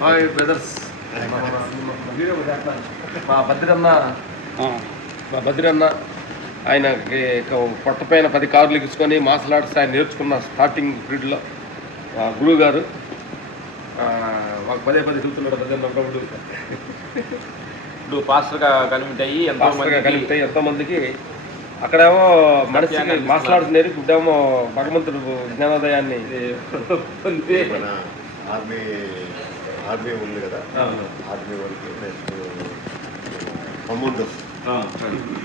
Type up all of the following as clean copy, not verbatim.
Hi brothers. మా భద్రన్న ఆయనకి పొట్టపైన 10 కార్లు ఎక్కించుకొని మార్షల్ ఆర్ట్స్ ఆయన నేర్చుకున్న స్టార్టింగ్ పీరియడ్లో గురువు గారు మాకు పదే చెబుతున్నాడు. భద్రన్నప్పుడు ఇప్పుడు పాస్టర్గా కన్విట్ అయ్యి ఎంతోమందికి అక్కడేమో మనిషికి మార్షల్ ఆర్ట్స్ నేర్పి ఇప్పుడేమో భగవంతుడు జ్ఞానోదయాన్ని ఆర్మీ ఉంది కదా, ఆర్మీ వాళ్ళకి నెక్స్ట్ కమాండర్స్,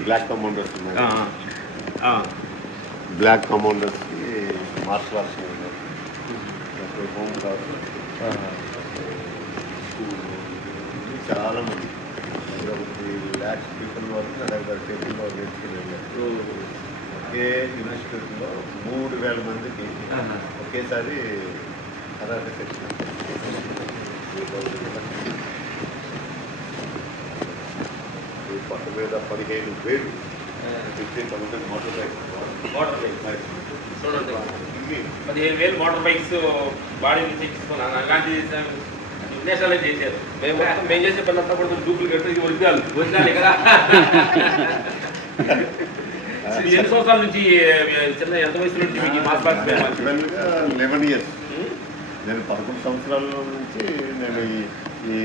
బ్లాక్ కమాండర్స్ ఉన్నాయి. బ్లాక్ కమాండర్స్కి మార్షల్ ఆర్ట్స్ హోమ్ గార్డ్స్ చాలా మంది 3 lakhs పీపుల్ వరకు నా దగ్గర టెంపుల్లో నేర్చుకుని వెళ్ళారు. ఒకే ఇన్స్టిట్యూట్లో 3000 మందికి ఒకేసారి కరాటే సెక్షన్. పక్క మీద 15,000 15,000 మోటార్ బైక్స్ చూడండి. 15,000 మోటార్ బైక్స్ బాడీ నుంచి ఎక్కిస్తున్నాను. అలాంటి విదేశాలే చేశారు. మేము చేసే పని అంతా కూడా డూప్లికేట్, ఇది ఒరిజినల్ కదా. ఎన్ని సంవత్సరాల నుంచి చిన్న ఎంత వయసు నుంచి మీకు మార్షల్ ఆర్ట్స్? 11 years. నేను 11 సంవత్సరాల నుంచి నేను ఈ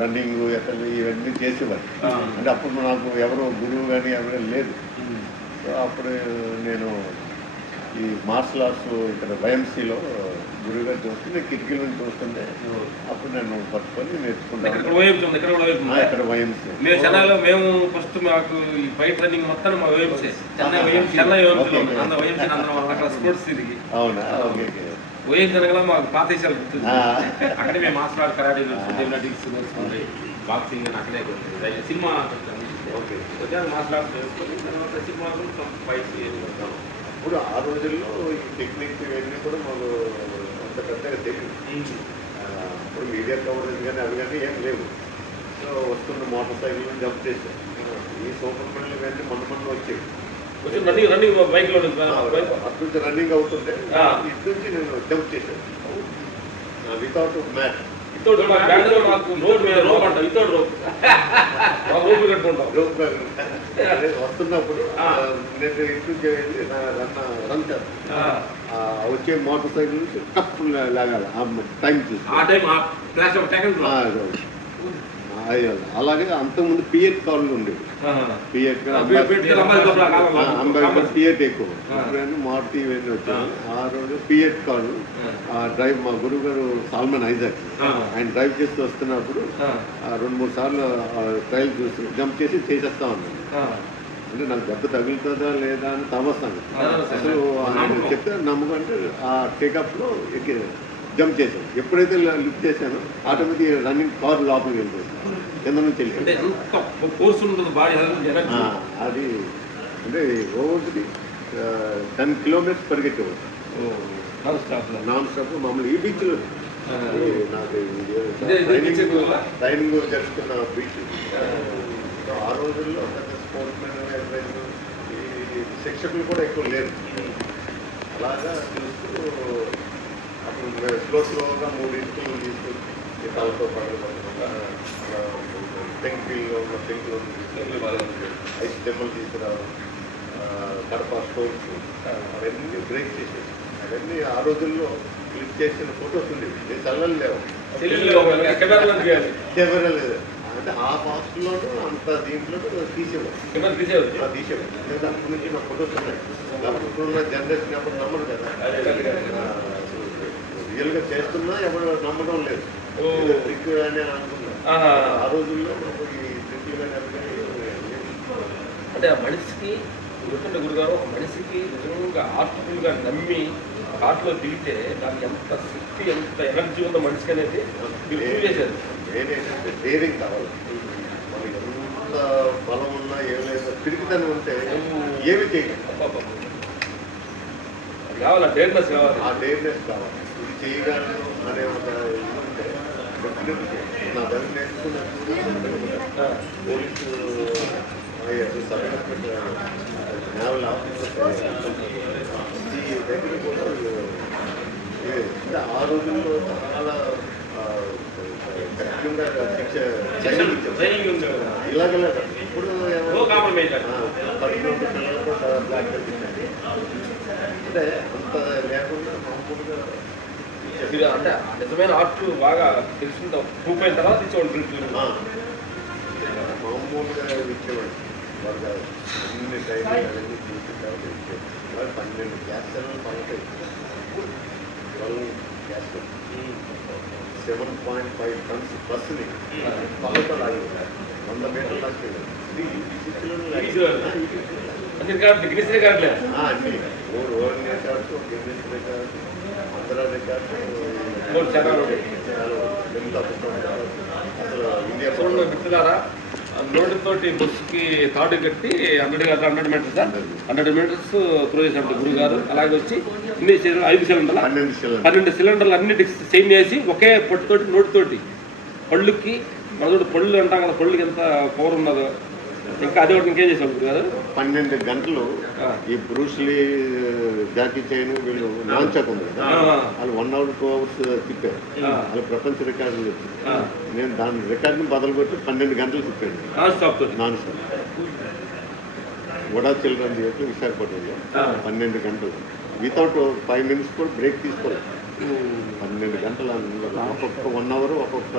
రన్నింగ్ ఎక్కడ ఇవన్నీ చేసేవాడిని. అంటే అప్పుడు నాకు ఎవరో గురువు కానీ ఎవరో లేదు. సో అప్పుడు నేను ఈ మార్షల్ ఆర్ట్స్ ఇక్కడ వైఎంసీలో గురువుగారు చూస్తుంటే కిటికీల నుంచి చూస్తుంటే అప్పుడు నేను పట్టుకొని నేర్చుకుంటాను. ఇక్కడ వైఎంసీ మేము ఫస్ట్ మాకు ఈ ఫైట్ రన్నింగ్ మొత్తం మా వైఎంసీ స్పోర్ట్స్ తిరిగి. అవునా? ఓకే. వైఎంసీ అనగా మాకు పాతేశాలు గుర్తుంది. అక్కడే మేము మార్షల్ ఆర్ట్ కరాటే జిమ్నాటిక్స్ నేర్చుకుంటాయి, బాక్సింగ్ అక్కడే సినిమా ఓకే మార్షల్ ఆర్ట్స్ నేర్చుకొని తర్వాత సినిమాలు ఫైట్స్ చేస్తాం. ఇప్పుడు ఆ రోజుల్లో ఈ టెక్నిక్ ఇవన్నీ కూడా మాకు అంత పెద్దగా తెలియదు. ఇప్పుడు మీడియా కవరేజ్ కానీ అవి కానీ ఏం లేవు. సో వస్తున్న మోటార్ సైకిల్ జంప్ చేశాను. ఈ సూపర్ మెన్లు కానీ మొన్న వచ్చేవి. రన్నింగ్ బైక్ లో అటు నుంచి రన్నింగ్ అవుతుంటే ఇటు నుంచి నేను జంప్ చేశాను వితౌట్ మ్యాట్. వస్తున్నప్పుడు నేను ఇటు వెళ్ళి రన్ వచ్చే మోటార్ సైకిల్ నుంచి టప్ లాగాలి. టైం చూసి అలాగే అంతకుముందు పిఎట్ కార్లు ఉండేవి. పిఎట్ పిఎట్ ఎక్కువ. ఇప్పుడైనా మారుతి ఇవన్నీ వచ్చాయి. ఆ రోజు పిఎట్ కార్లు డ్రైవ్ మా గురువు గారు సాల్మన్ ఐజాక్ ఆయన డ్రైవ్ చేస్తూ వస్తున్నప్పుడు 2-3 సార్లు ట్రయల్ చూసి జంప్ చేసి చేసేస్తా ఉన్నాను. అంటే నాకు దెబ్బ తగులుతుందా లేదా అని తమస్తాను. అసలు ఆయన చెప్తే నమ్మకంటే ఆ టేకప్లో జంప్ చేశాను. ఎప్పుడైతే లిఫ్ట్ చేశానో ఆటోమేటిక్ రన్నింగ్ కార్ లోపలికి వెళ్ళిపోయింది. కింద నుంచి వెళ్ళి అది అంటే రోజుకి 10 kilometers పరిగెట్టేవాడు నాన్ స్టాప్. మామూలు ఈ బీచ్లో నాకు ట్రైనింగ్ జరుపుకున్న బీచ్. ఆ రోజుల్లో పెద్ద స్పోర్ట్స్ మెన్ ఈ శిక్షకులు కూడా ఎక్కువ లేరు. అలాగా చూస్తూ అప్పుడు స్లోగా 3 ఇంటికి తీసుకుని తలతో పనులు పడకుండా టెంకిల్లో ఉన్న టెంకులు ఐస్ దెమ్మలు తీసుకురావడం, కడప స్టోన్స్ అవన్నీ బ్రేక్ చేసేది. అవన్నీ ఆ రోజుల్లో క్లిక్ చేసిన ఫొటోస్ ఉండేవి. నేను చల్లలేవు కెమెరా లేదు. అంటే ఆ ఫాస్ట్లోనూ అంత దీంట్లోనూ తీసేవాడు. అప్పటి నుంచి నా ఫొటోస్ ఉన్నాయి. ఇప్పుడున్న జనరేషన్ ఎవరు నమ్మరు కదా. రియల్గా చేస్తున్నా ఎవరు నమ్మడం లేదు. ట్రిక్ అని అనుకున్నా. ఆ రోజుల్లో ఈ ట్రిక్లు కానీ అంటే ఆ మనిషికి గుర్తుండే గురుగారు, ఒక మనిషికి నిజంగా ఆర్టిఫుల్గా నమ్మి ఆటలో దిగితే దానికి ఎంత శక్తి, ఎంత ఎనర్జీ ఉందో మనిషికి అనేది మీరు ప్రూవ్ చేశారు. నేనేంటంటే డేరింగ్ కావాలి. మనకి ఎంత బలం ఉన్నా ఏం లేదు, పిరికితనం ఉంటే ఏమి చేయలేదు. అది కావాలి, ఆ డేర్నెస్ కావాలి. ఆ డేర్నెస్ కావాలి. ఇది చేయగలను అనే ఒక ఉంటే డెఫినెట్గా నా దగ్గర నేర్చుకున్న police sub inspector naval officer ఈ దగ్గర కూడా అంటే ఆ రోజుల్లో చాలా ముఖ్యంగా ట్రైనింగ్ ఇచ్చాం. ట్రైనింగ్ ఉంది కదా. ఇలాగలే ఇప్పుడు ఓ కాంప్రమైజ్ పట్టుకుంటే పిల్లలు కూడా బ్లాక్ బెల్ట్ ఇచ్చారు. అంటే అంత లేకుండా మామూలుగా మీరు అంటే నిజమైన ఆర్ట్ బాగా తెలిసిన ప్రూఫ్ అయిన తర్వాత ఇచ్చేవాడు. మామూలుగా ఇచ్చేవాడు. వాళ్ళు అన్ని ట్రైనింగ్ అవన్నీ చూపించాలి ఇచ్చేవాడు. వాళ్ళు 12 గ్యాస్ సెలవులు పడతాయి. 12 గ్యాస్ 7.5 tons బస్సుని పల్లతో లాగి 100 మీటర్లు లాగి అన్ని రికార్డులే. అన్ని world records, Guinness records, Andhra records, అసలు ఇండియా చూడండి మిత్రులారా, నోటితోటి బస్సుకి తాడు కట్టి 100 మీటర్స్ 100 మీటర్స్ త్రో చేశాడు గురువు గారు. అలాగే వచ్చి ఇన్ని 5 సిలిండర్లు 12 సిలిండర్లు అన్నిటికి సైన్ చేసి ఒకే పట్టుతోటి నోటితోటి పళ్ళుకి మనతోటి పళ్ళు అంటాం కదా, పళ్ళుకి ఎంత పవర్ ఉన్నదో ఇంకా అదే ఒకటి ఇంకేం చేశాడు గురువు గారు. 12 గంటలు ఈ బ్రూస్లీ, జాకీ చైన్ వీళ్ళు నాన్చక్ ఉంది కదా, వాళ్ళు 1 hour 2 hours తిప్పారు. వాళ్ళు ప్రపంచ రికార్డులు వచ్చారు. నేను దాని రికార్డుని బదలుకొట్టి 12 గంటలు తిప్పాను non stop. Vada children theatre విశాఖపట్నంలో 12 గంటలు వితౌట్ 5 minutes కూడా బ్రేక్ తీసుకోలేదు. 12 గంటలు ఒక్కొక్క 1 hour ఒక్కొక్క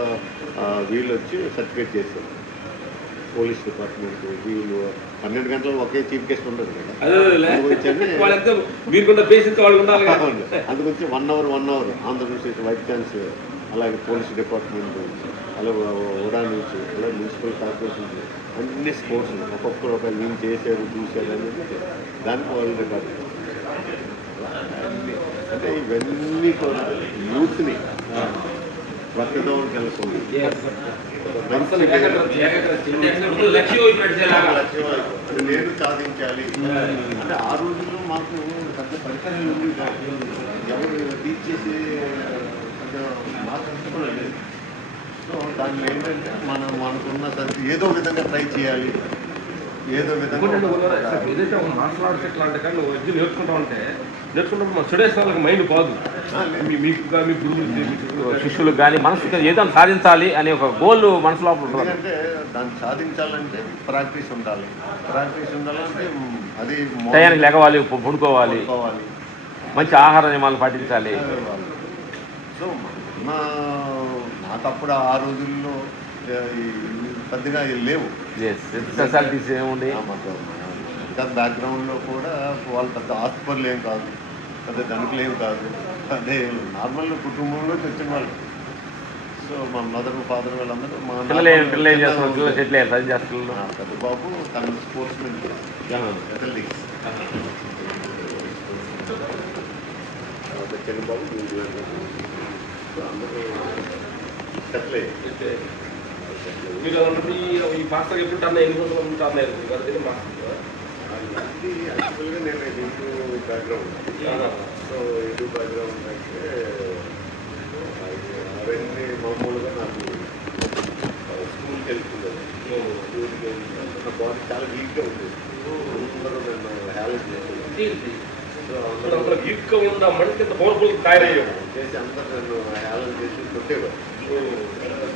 వీళ్ళు వచ్చి సర్టిఫికేట్ చేశారు. పోలీస్ డిపార్ట్మెంట్ వీళ్ళు 12 గంటలు ఒకే చీఫ్ గెస్ట్ ఉండదు కదా, అందుకొచ్చి 1 hour ఆంధ్రప్రదేశ్ వైస్ ఛాన్సలర్, అలాగే పోలీస్ డిపార్ట్మెంట్, అలాగే ఉడా నుంచి, అలాగే మున్సిపల్ కార్పొరేషన్, అన్ని స్పోర్ట్స్ ఒక్కొక్కరు ఒక ఏం చేశారు చూశారు అనేది దానికి వాళ్ళు రికార్డు. అంటే ఇవన్నీ కూడా యూత్ని వర్తదోనికి వెళ్ళకుండా నేను సాధించాలి అంటే ఆ రోజుల్లో మాకు పెద్ద పరికరాలు ఉంది కాదు, ఎవరు టీచ్ చేసే మాకు అంటుకోలేదు. సో దాన్ని ఏంటంటే మనకున్న సరికి ఏదో విధంగా ట్రై చేయాలి, ఏదో విధంగా ఏదైతే మార్షల్ ఆర్ట్స్ ఎట్లా అంటే కానీ నువ్వు వచ్చి నేర్చుకుంటే మన స్టూడెంట్స్ మైండ్ బాగు, మీకు కానీ గురువు శిష్యులకు కానీ మనసు ఏదో సాధించాలి అనే ఒక గోల్ మనసు లోపల ఉంటుంది. అంటే దాన్ని సాధించాలంటే ప్రాక్టీస్ ఉండాలంటే అది టయానికి లేవాలి, పడుకోవాలి, మంచి ఆహార నియమాలు పాటించాలి. సో నాకు అప్పుడు ఆ రోజుల్లో పెద్దగా లేవు స్పెషాలిటీస్ ఏముంది. ఇంకా బ్యాక్గ్రౌండ్లో కూడా వాళ్ళు పెద్ద ఆస్పర్లు ఏం కాదు, పెద్ద ధనికులు ఏం కాదు, అదే నార్మల్ కుటుంబంలో వచ్చిన వాళ్ళు. సో మా మదర్ ఫాదర్ వాళ్ళందరూ మా పెద్ద బాబు తన స్పోర్ట్స్ మెన్ అథ్లెటిక్స్, చిన్న బాబు న్యూజిలాండ్. సో అందరూ సెటిల్ అయ్యారు. మీరు ఈ మాస్టర్ ఎప్పుడు టర్న్ ఎన్ని రోజులు టర్న్ అయ్యారు మాస్టర్? అది యాక్చువల్గా నేను Hindu background. So Hindu background అంటే అవన్నీ మామూలుగా నాకు స్కూల్కి వెళ్తున్నాను. స్కూల్కి వెళ్తున్నాను, నా బాడీ చాలా వీక్గా ఉండేది. అందరూ నన్ను హ్యాలెట్ చేసేది. సో అందరూ వీక్గా ఉన్న మనిషి ఎంత పవర్ఫుల్ తయారయ్యాడు చేసి అందరూ నన్ను హ్యాలెట్ చేసి కొట్టేవారు.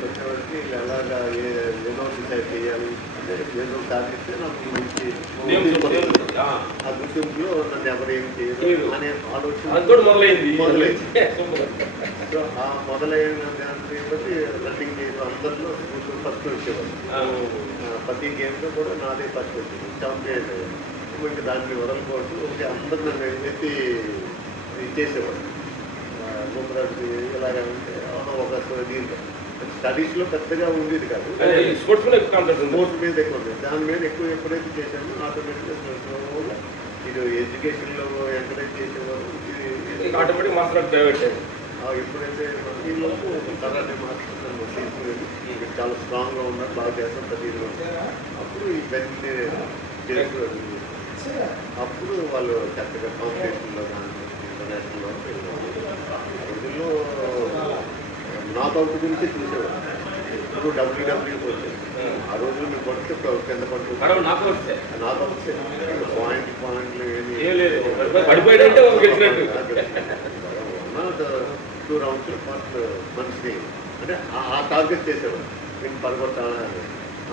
కొట్టేవారికి ఎలాగా ఏదో డిసైడ్ చేయాలి, ఏదో సాధిస్తే నాకు మంచి ఆ గుర్తింపులో నన్ను ఎవరు ఏం చేయరు అనే ఆలోచన మొదలైంది. సో ఆ మొదలైన దాన్ని బట్టి రన్నింగ్ చేయడం అందరిలో ఫస్ట్ వచ్చేవాళ్ళు. ప్రతి గేమ్లో కూడా నాదే ఫస్ట్ వచ్చింది, ఛాంపియన్ అయ్యాను. ఇంకా దాన్ని వదలకూడదు, ఓకే అందరూ నన్ను ఎత్తి ఇచ్చేసేవాళ్ళు. గుమ్మరాజు ఎలాగంటే ఒక దీంట్లో స్టడీస్లో పెద్దగా ఉండేది కాదు, స్పోర్ట్స్ మీద ఎక్కువ ఉండేది. దాని మీద ఎక్కువ ఎప్పుడైతే చేశామో ఆటోమేటిక్గా ఇది ఎడ్యుకేషన్లో ఎంకరేజ్ చేసేవారు. ఆటోమేటిక్ మాస్టర్ డైవర్ట్ ఎప్పుడైతే ఈలోపు కరాటే మాస్టర్ తీసుకునేది చాలా స్ట్రాంగ్గా ఉన్నారు, బాగా చేస్తాం ప్రతిలో. అప్పుడు ఇవన్నీ చేస్తూ అప్పుడు వాళ్ళు చక్కగా కాంపిటీషన్లో కానీ ఇంటర్నేషనల్లో రోజుల్లో నాకౌట్ గురించి చూసేవారు. ఇప్పుడు డబ్ల్యూడబ్ల్యూకి వచ్చేది. ఆ రోజులు మీరు పడితే కింద పడుతుంది నాకౌట్ పాయింట్లు ఏమి 2 rounds ఫస్ట్ మనిషిని అంటే ఆ టార్గెట్ చేసేవాడు నేను పడగొట్టాలని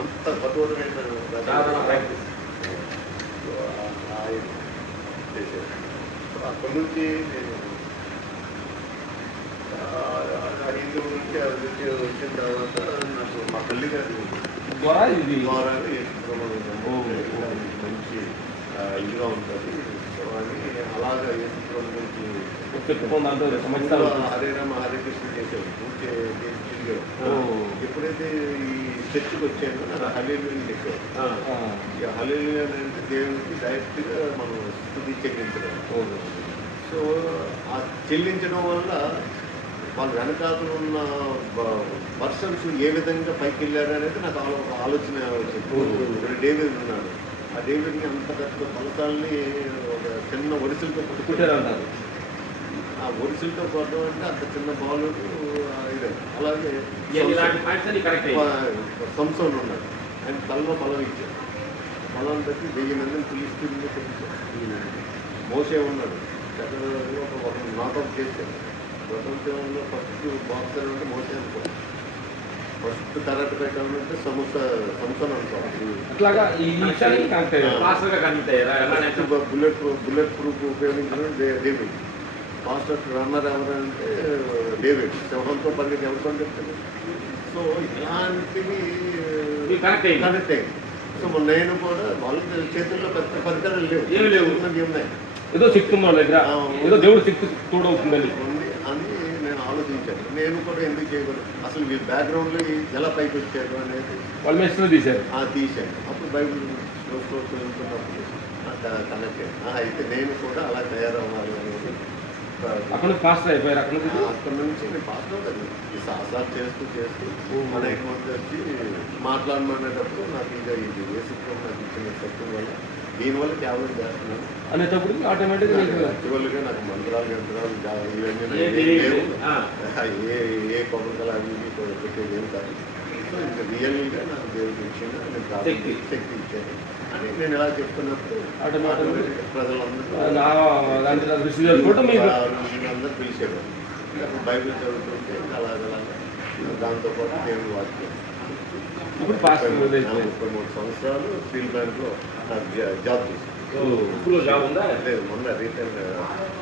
అంత కఠోరమైన ప్రాక్టీస్. సో ఆయన చేసేవాడు. సో అక్కడి నుంచి నేను హిందూ నుంచి అభివృద్ధి వచ్చిన తర్వాత నాకు మా తల్లి గారు ద్వారా ఇది ద్వారాలు మంచి ఇదిగా ఉంటుంది. సో అని అలాగా యేసుప్రభు గురించి చెప్పుకుందంటే సంవత్సరాలు హరే రామ హరే కృష్ణ చేసేవాడు పూర్తి ఎప్పుడైతే ఈ చర్చికి వచ్చానో నాకు హల్లెలూయా చెప్పారు. ఈ హల్లెలూయా అనేది దేవునికి డైరెక్ట్గా మనం స్తుతి చెల్లించడం. సో ఆ చెల్లించడం వల్ల వాళ్ళ వెనకాతలు ఉన్న పర్సన్స్ ఏ విధంగా పైకి వెళ్ళారు అనేది నాకు ఒక ఆలోచన వచ్చింది. ఇప్పుడు డేవిడ్ ఉన్నాడు, ఆ డేవిడ్ని అంత పెద్ద ఫలితాలని ఒక చిన్న ఒడిసెలతో పుట్టారంటారు. ఆ ఒడిసెలతో కొట్టడం అంటే అంత చిన్న బాలుడు ఇదే. అలాగే సంసోన్ ఉన్నాడు, ఆయన తలలో బలం ఇచ్చాడు. బలం బట్టి 1000 మందిని ఫిలిష్తీయుల్ని కొట్టించాడు. మోసే ఉన్నాడు, చక్కగా ఒక నాకౌట్ చేశాడు. ప్రపంచంలో ఫస్ట్ బాక్సర్ అంటే మోసే అనుకోవాలి, ఫస్ట్ కరాటే పెట్టాలంటే సంసోన్ అనుకోవాలి. అట్లాగా ఈ విషయానికి కనెక్ట్ బుల్లెట్ ప్రూఫ్ ఉపయోగించడం డేవిడ్. ఫాస్టెస్ట్ రన్నర్ ఎవరంటే డేవిడ్. సింహంతో పరిగెత్తి ఎవరితో చెప్తాడు. సో ఇలాంటివి కనెక్ట్ అయింది. సో నేను కూడా వాళ్ళ చేతుల్లో పెద్ద పరికరాలు లేవు ఉన్నాయి, ఏదో శక్తి ఉన్న వాళ్ళ దగ్గర ఏదో దేవుడు శక్తి తోడవుతుందని ఉంది అని నేను ఆలోచించాను. నేను కూడా ఎందుకు చేయకూడదు, అసలు మీ బ్యాక్గ్రౌండ్లో ఎలా పైకి వచ్చారు అనేది వాళ్ళ మెస్లో తీశారు. తీశాను. అప్పుడు బైబిల్ స్లో చదువుతున్నప్పుడు కనెక్ట్ అయితే నేను కూడా అలా తయారవ్వాలి అనేది. అక్కడ నుంచి పాస్టర్ అయిపోయారు. అక్కడ నుంచి నేను పాస్ అవుతుంది ఈ సాసాలు చేస్తూ అనేక మంది వచ్చి మాట్లాడమనేటప్పుడు నాకు ఇంకా ఇది యేసుప్రభు నాకు ఇచ్చిన శక్తి వల్ల దీనివల్ల కేవలం చేస్తున్నాను అనేటప్పుడు ఆటోమేటిక్గా యాక్చువల్గా నాకు మంత్రాలు యంత్రాలు ఇవన్నీ లేవు. ఏ కొబ్బరికలు అవి పెట్టేది ఏం కాదు. సో ఇంకా రియల్గా నాకు దేవుడికి ఇచ్చిన నేను శక్తి ఇచ్చాను అని నేను ఎలా చెప్తున్నప్పుడు ప్రజలందరూ అందరూ పిలిచేవారు. బైబిల్ చదువుతుంటే అలాగలాగా దాంతోపాటు దేవుడి వాక్యం. ఇప్పుడు 33 సంవత్సరాలు స్టీల్ బ్యాంక్లో నాకు జాబ్ చేశాను. లేదు, మొన్న రీసెంట్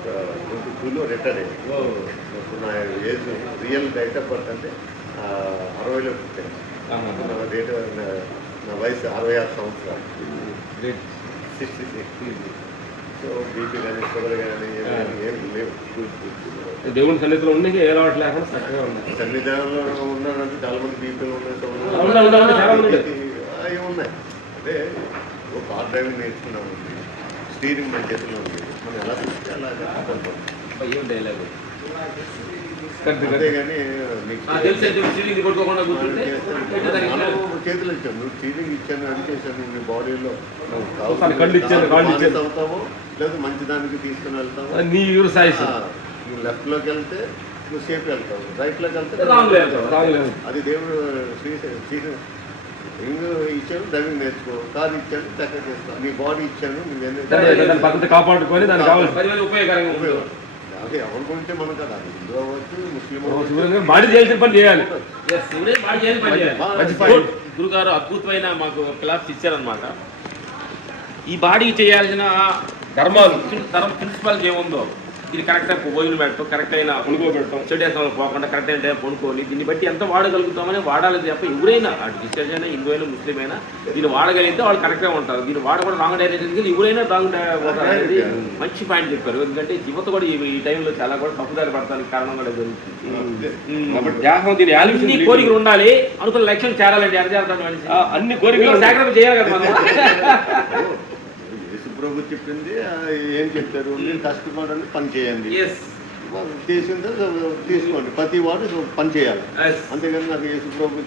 22లో రిటైర్ అయ్యాను. ఇప్పుడు నా age real date of birth అంటే 60లో పుట్టాను. నా వయసు 66 సంవత్సరాలు, 66. సో బీపీ కానీ షుగర్ కానీ ఏమి లేవు. దేవుని సన్నిధిలో ఉండి ఏ అలవాటు లేకుండా చక్కగా ఉన్నాయి. సన్నిధానంలో ఉన్నానంటే చాలా మంది బీపీలు ఉన్నాయి, అవి ఉన్నాయి. అంటే ఒక కార్ డ్రైవింగ్ నేర్చుకున్నాము, స్టీరింగ్ మన చేతిలో ఉంది, మనం ఎలా చూస్తే అలాగే అంతేగాని చేతులు ఇచ్చాను. నువ్వు స్టీరింగ్ ఇచ్చాను అని చేశాను. నీ బాడీలో అవుతావో లేదా మంచి దానికి తీసుకుని వెళ్తావు. నువ్వు లెఫ్ట్లోకి వెళ్తే నువ్వు సేఫ్ వెళ్తావు, రైట్లోకి వెళ్తే అది దేవుడు రింగ్ ఇచ్చాను, డ్రైవింగ్ నేర్చుకో. కారు ఇచ్చాను, చక్కగా చేస్తావు. నీ బాడీ ఇచ్చాను, కాపాడుకొని అదే ఎవరి గురించే మనం కదా, హిందూ అవ్వచ్చు, ముస్లిం బాడీ చేయాల్సిన పని చేయాలి. గురుగారు అద్భుతమైన మాకు క్లాస్ ఇచ్చారనమాట. ఈ బాడీకి చేయాల్సిన ధర్మాలు ప్రిన్సిపల్స్ ఏముందో ఇది కరెక్ట్ అయిన భోజనం పెట్టడం, కరెక్ట్ అయిన పడుకోబెట్టడం, చెడేసాలు పోకుండా కరెక్ట్ అయిన టైం పడుకోవాలి. దీన్ని బట్టి ఎంత వాడగలుగుతామని వాడాలి తప్ప ఎవరైనా అటు క్రిస్టియన్ అయినా హిందూ అయినా ముస్లిం అయినా దీన్ని వాడగలిగితే వాళ్ళు కరెక్ట్గా ఉంటారు. దీన్ని వాడకూడదు రాంగ్ డైరెక్షన్ ఎవరైనా రాంగ్ అనేది మంచి పాయింట్ చెప్పారు. ఎందుకంటే యువత కూడా ఈ టైంలో చాలా కూడా తప్పుదారి పడటానికి కారణం కూడా జరుగుతుంది. కోరికలు ఉండాలి, అనుకున్న లక్ష్యం చేరాలండి. అన్ని కోరికలు సాక్రిఫైస్ చేయాలి కదా. ప్రభు చెప్పింది ఏం చెప్తారు, నేను కష్టపడండి, పని చేయండి, చేసిందో తీసుకోండి, ప్రతి వాడు పని చేయాలి. అంతేగాని నాకు యేసు ప్రభు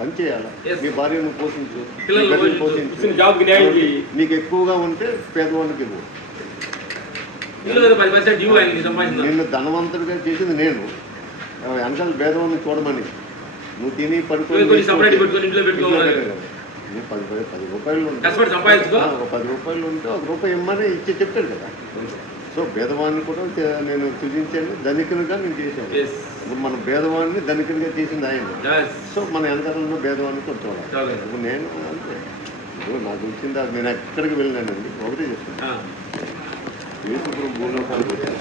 పని చేయాలి. నీ భార్యను పోషించు, పోషించు, నీకు ఎక్కువగా ఉంటే పేదవాడికి ఇవ్వు. నిన్ను ధనవంతుడిగా చేసింది నేను, వెనకాల పేదవాడిని చూడమని. నువ్వు తిని పడుకొని 10 రూపాయలు ఉంటే 1 రూపాయి ఇమ్మని ఇచ్చి చెప్పాడు కదా. సో భేదవాన్ని కూడా నేను సృజించాను, ధనికునిగా నేను చేశాను. Yes. ఇప్పుడు మన భేదవాన్ని ధనికునిగా చేసింది ఆయన. Yes. సో మన వెనకాలలో భేదవాన్ని కూడా చూడాలి. చూడాలి. ఇప్పుడు నేను అంతే, ఇప్పుడు నాకు వచ్చింది అది నేను ఎక్కడికి వెళ్ళినానండి ఒకటే చెప్తాను, యేసుపురం భూలోకానికి వచ్చాను.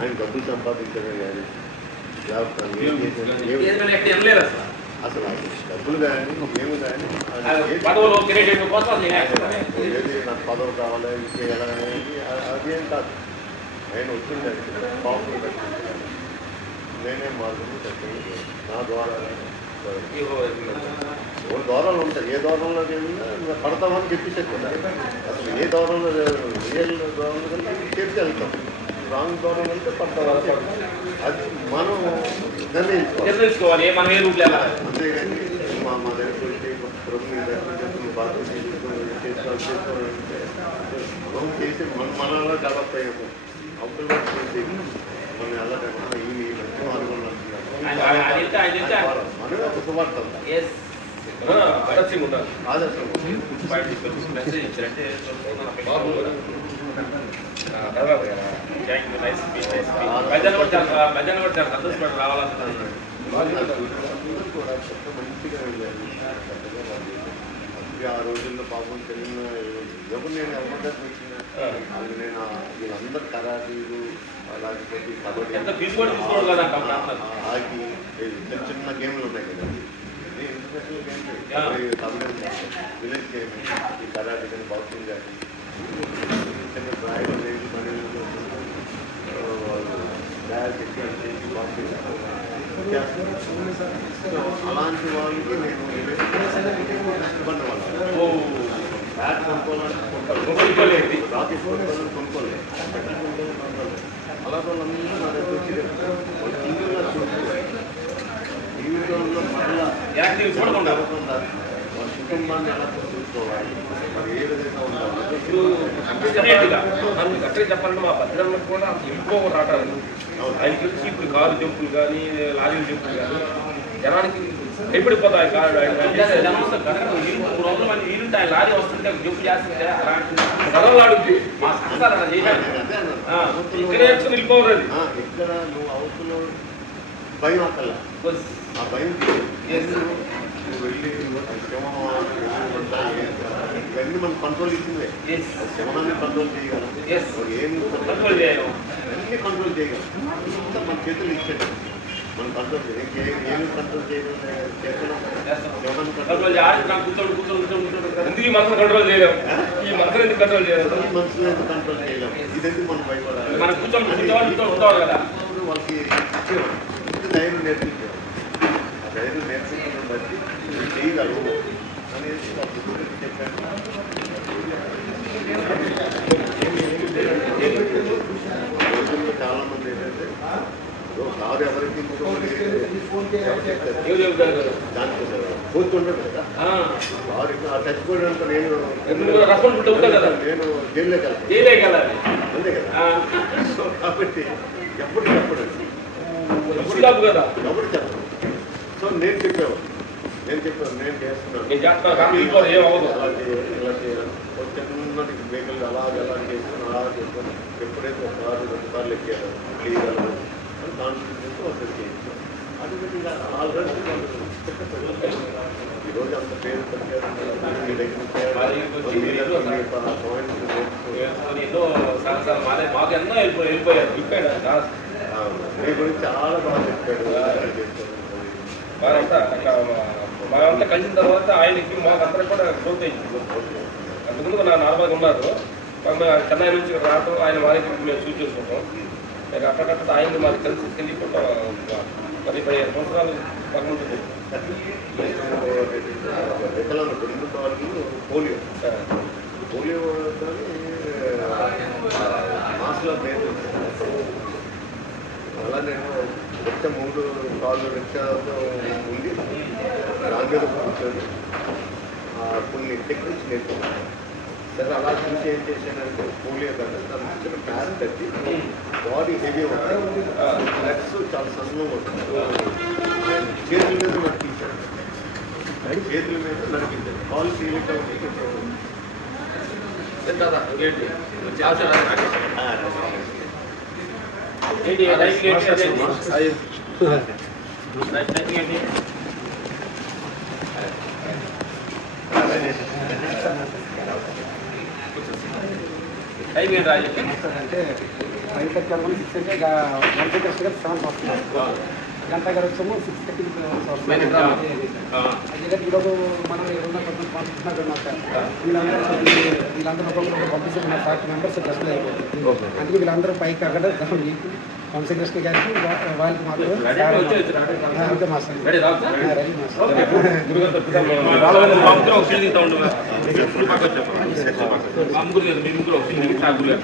ఆయన డబ్బులు సంపాదించడం కానీ లేకపోతే ఏం చేశాను, అసలు డబ్బులు కానీ ఏమి కానీ ఏది నాకు పదవి కావాలి ఇంకేయాలి అదేం కాదు. ఆయన వచ్చింది పాపం కట్టింది, నేనే మార్గం కట్టింది నా ద్వారా. మూడు దూరాలు ఉంటాయి, ఏ దూరంలోకి వెళ్ళినా పడతామని చెప్పేసి అసలు ఏ దూరంలో రియల్ దూరంలో కలిపి చెప్పి వెళ్తాం, రాంగ్ దూరం వెళ్తే పడతాం. అది మనం నిర్ణయించుకోవాలి మనం ఏ రూట్లో వెళ్ళాలి. అంతేగాని మా దగ్గర వచ్చి ప్రభుత్వం బాగా చేసుకోవాలంటే మనం చేసి మనలో డెవలప్ అయ్యాము. అవతల చేసి మనం వెళ్ళకుండా ఈ అనుకున్నాం మనమే ఒక సువార్త ఆదర్శం. కూడా మంచిగా వెళ్ళారు. ఆ రోజుల్లో పాపం తెలియని ఎవరు నేను ఎవరి వచ్చిన నేను వీళ్ళందరూ కరాటీలు లేకపోతే కబడ్డీ హాకీ చిన్న చిన్న గేమ్లు ఉన్నాయి కదా, international games kabaddi village game ఈ కరాటీ కానీ బాక్సింగ్ కానీ చిన్న డ్రాయింగ్ లేదు పనులు వాళ్ళు బ్యాగ్ చేసి బాక్సింగ్ అలాంటి వాళ్ళకి నేను ఇబ్బంది వాళ్ళు బ్యాట్ కొనుక్కోవాలని రాకేష్ కొనుక్కోలేదు. అలా వాళ్ళందరూ నా దగ్గర వచ్చి టీవీలో చూసుకోవాలి, జీవితంలో మరలా వాళ్ళ కుటుంబాన్ని ఎలా చూసుకోవాలి, మరి ఏ విధంగా ఉండాలి. ఇప్పుడు చెప్పాలంటే మా భద్రమ్మకి కూడా అంత ఇంకో రావటానికి ఆయనకి వచ్చి ఇప్పుడు కారు జంపులు కానీ లారీ జంపులు కానీ జనానికి భయపడిపోతాయి. లారీ వస్తుంటే జంపు చేస్తుంటే అలాంటి మా సంస్థలు ఇక్కడే వెళ్ళిపోవాలి. ఇక్కడ నువ్వు అవతల భయం అక్కల ఆ భయం నువ్వు వెళ్ళి ఇవన్నీ మనం కంట్రోల్ ఇచ్చిందే. శమనాన్ని కంట్రోల్ చేయగలం, ఏమి కంట్రోల్ చేయగలం, అన్ని కంట్రోల్ చేయగలం. అంతా మన చేతులు ఇచ్చాడు, మనం కంట్రోల్ చేయాలి. ఏమి కంట్రోల్ చేయగలం ఈ మనసును కంట్రోల్ చేయలేము, ఈ మనసును ఎందుకు కంట్రోల్ చేయలేము, ఈ మనసులో ఎందుకు కంట్రోల్ చేయలేము, ఇదెందుకు మనం భయపడాలి. మనం కూర్చోవాలి కదా, వాళ్ళకి ఇచ్చేవాడు ఇంత ధైర్యం నేర్పించేవాడు. ఆ ధైర్యం నేర్పించడం బట్టి చేయగలవు అనేది చెప్పాను. రోజుల్లో చాలా మంది ఏంటంటే కారు ఎవరికి కూర్చుంటాడు కదా, కారు చచ్చిపోయాడంటే నేను జైల్లోకి వెళ్ళాలి అంతే కదా. సో కాబట్టి ఎప్పుడు చెప్పడండి, ఎవరు చెప్పను. సో నేను చెప్పాను నేను చేస్తున్నాను ఇలా చేయాలి. ఒక చిన్నటి వెహికల్ అలాగే చేసుకుని ఎప్పుడైతే ఒక కారు 2 కార్లు ఎక్కారు చేయగలరు అని కాన్ఫిడెన్స్ ఒకటి చేయించాం. ఆటోమేటిక్గా ఆల్రెడీ ఈరోజు అంత పేరు పెట్టారు. మీ దగ్గర మీ గురించి చాలా బాగా చెప్పాడు. మాకంతా కలిసిన తర్వాత ఆయనకి మాకందరికి కూడా గ్రోత్ అయింది. అంతకుముందు నా నార్మల్గా ఉన్నారు, చెన్నై నుంచి రావడం ఆయన వారికి మేము చూసి చేసుకుంటాం. మేము అక్కడక్కడ ఆయన మాకు కలిసి తెలియకుండా మరి 15 సంవత్సరాలు పక్కనుంటుంది. పోలియో మాస్లో పేరు అలా నేను వచ్చే 3 కార్లు రిక్షాతో ఉంది దాని మీద కూర్చొని కొన్ని టెక్నిక్స్ నేర్చుకున్నాను. సరే అలా చూసి ఏం చేశానంటే పోలియో కంటే దానికి చిన్న ప్యాస్ కట్టి బాడీ హెవీ ఉంటుంది, లెగ్స్ చాలా సన్నంగా ఉంటుంది. చేతుల మీద నడిపించాను, చేతుల మీద నడిపించాను, కాల్ సీలింగ్ ఉంటుంది. ఏంటి టైమింగ్ ఏంటి అది టైమింగ్ ఏంటి టైమింగ్ ఏంటి రాజేష్ అంటే 5:30 6 అంటే 1 సెకండ్ 7 వస్తున్నారు గంట గారు వచ్చాము 6:30 అయితే ఈరోజు మనం ఏదన్నా కొంచెం పంపిస్తున్నారు వీళ్ళందరూ ఒక్కొక్కరు పంపిస్తున్న 40 మెంబర్స్ డ్రెస్లు అయిపోతుంది అందుకే వీళ్ళందరూ పైకి అక్కడ వంశకృష్ణ గారికి వాళ్ళకి మాత్రం అంతే మాస్టర్ రెడీ రావు రెడీ మాస్టర్ ముగ్గురు ఒక సీన్ దిగుతా ఉండదు ముగ్గురు